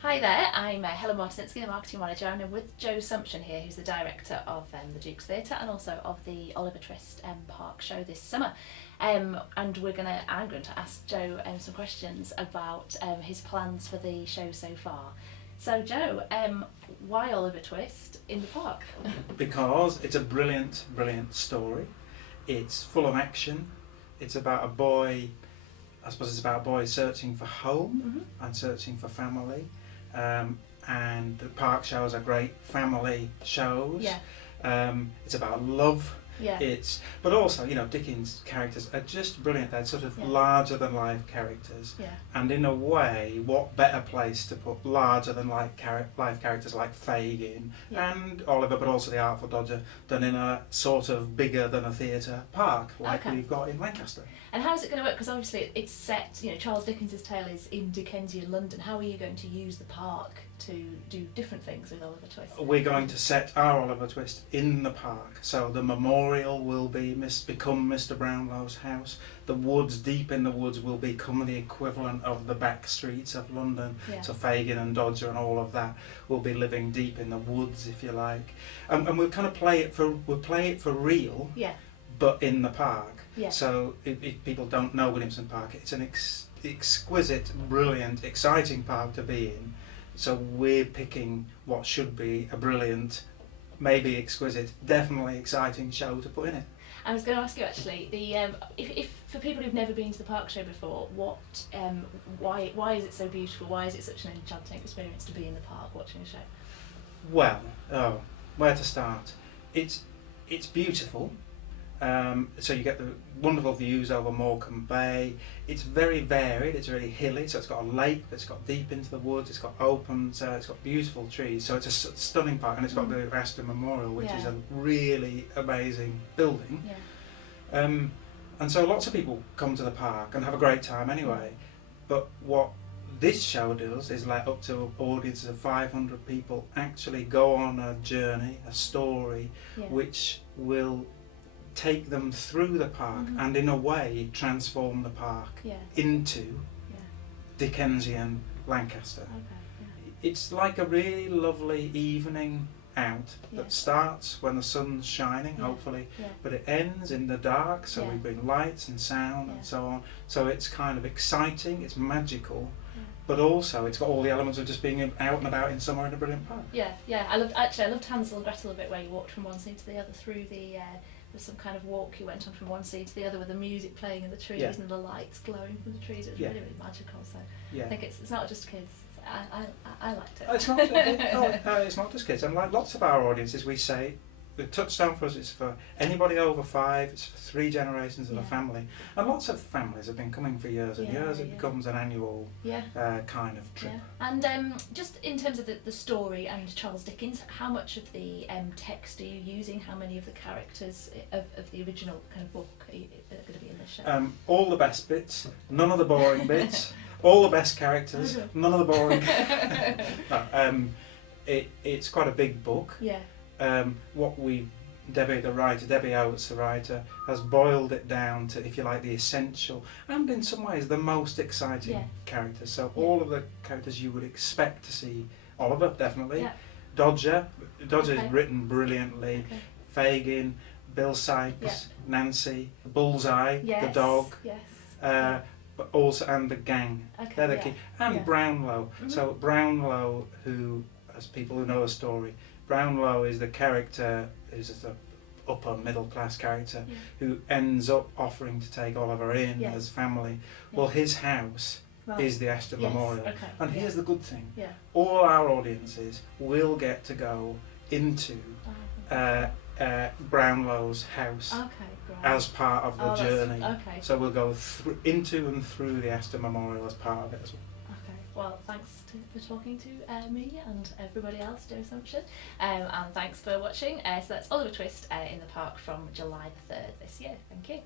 Hi there, I'm Helen Bartosinski, the Marketing Manager, and I'm with Joe Sumsion here, who's the Director of the Duke's Theatre and also of the Oliver Twist Park show this summer. And I'm going to ask Joe some questions about his plans for the show so far. So Joe, why Oliver Twist in the park? Because it's a brilliant, brilliant story. It's full of action. It's about a boy, I suppose it's about a boy searching for home and searching for family. And the park shows are great family shows. Yeah. It's about love. Yeah. But also, Dickens' characters are just brilliant. They're sort of larger than life characters. Yeah. And in a way, what better place to put larger than life characters like Fagin and Oliver, but also the Artful Dodger, than in a sort of bigger than a theatre park like we've got in Lancaster. And how is it going to work? Because obviously it's set, Charles Dickens' tale is in Dickensian London. How are you going to use the park to do different things with Oliver Twist? We're going to set our Oliver Twist in the park. So the memorial will become Mr. Brownlow's house. The woods, deep in the woods, will become the equivalent of the back streets of London. Yeah. So Fagin and Dodger and all of that will be living deep in the woods, if you like. And we'll kind of play it for real, but in the park. Yeah. So if people don't know Williamson Park, it's an exquisite, brilliant, exciting park to be in. So we're picking what should be a brilliant, maybe exquisite, definitely exciting show to put in it. I was going to ask you actually, if for people who've never been to the park show before, why is it so beautiful? Why is it such an enchanting experience to be in the park watching a show? Well, where to start? It's beautiful. So you get the wonderful views over Morecambe Bay. It's very varied, it's really hilly, so it's got a lake that's got deep into the woods, it's got open, so it's got beautiful trees, so it's a stunning park, and it's got the Astor Memorial, which is a really amazing building. Yeah. And so lots of people come to the park and have a great time anyway, but what this show does is let up to audiences of 500 people actually go on a journey, a story, which will take them through the park and in a way transform the park into Dickensian Lancaster. It's like a really lovely evening out that starts when the sun's shining, hopefully, but it ends in the dark, so we bring lights and sound and so on. So it's kind of exciting, it's magical, but also it's got all the elements of just being out and about in somewhere in a brilliant park. I loved Hansel and Gretel a bit, where you walked from one scene to the other through there's some kind of walk you went on from one scene to the other with the music playing in the trees and the lights glowing from the trees. It was really, really magical. So I think it's not just kids. I liked it. It's not just kids. And like lots of our audiences, we say the touchstone for us is for anybody over 5. It's for 3 generations of a family. And lots of families have been coming for years and years. It becomes an annual kind of trip. And just in terms of the story and Charles Dickens, how much of the text are you using? How many of the characters of the original kind of book are going to be in this show? All the best bits, none of the boring bits. All the best characters, none of the boring. It's quite a big book. Debbie Oates, the writer, has boiled it down to, if you like, the essential and in some ways the most exciting characters. So all of the characters you would expect to see. Oliver, definitely. Dodger is written brilliantly. Fagin, Bill Sykes, Nancy, Bullseye, the dog. But also, and the gang. They're the key. And Brownlow. So Brownlow, who, as people who know the story, Brownlow is the character who's just an upper middle class character who ends up offering to take Oliver in as family. Well, his house is the Astor Memorial. And here's the good thing. All our audiences will get to go into Brownlow's house as part of the journey. So we'll go into and through the Astor Memorial as part of it as well. Well, thanks for talking to me and everybody else, Joe Sumsion, and thanks for watching. So that's Oliver Twist in the park from July the 3rd this year. Thank you.